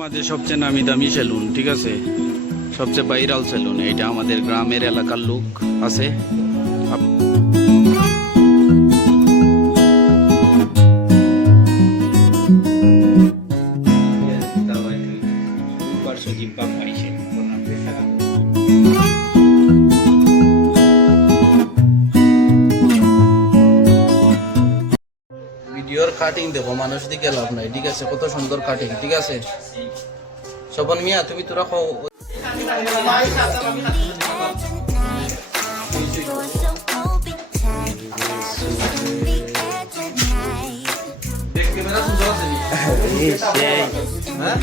মাঝে সবচেয়ে নামি দামি সেলুন, ঠিক আছে, সবচেয়ে ভাইরাল সেলুন এটা আমাদের গ্রামের এলাকার লোক আছে। ভিডিওর কাটিং দেখো, মানুষ দিকে লাভ নাই, ঠিক আছে, কত সুন্দর কাটিং, ঠিক আছে। শোভন মিয়া তুমি তো রাখো। ক্যামেরা সুন্দর আছে নি? হ্যাঁ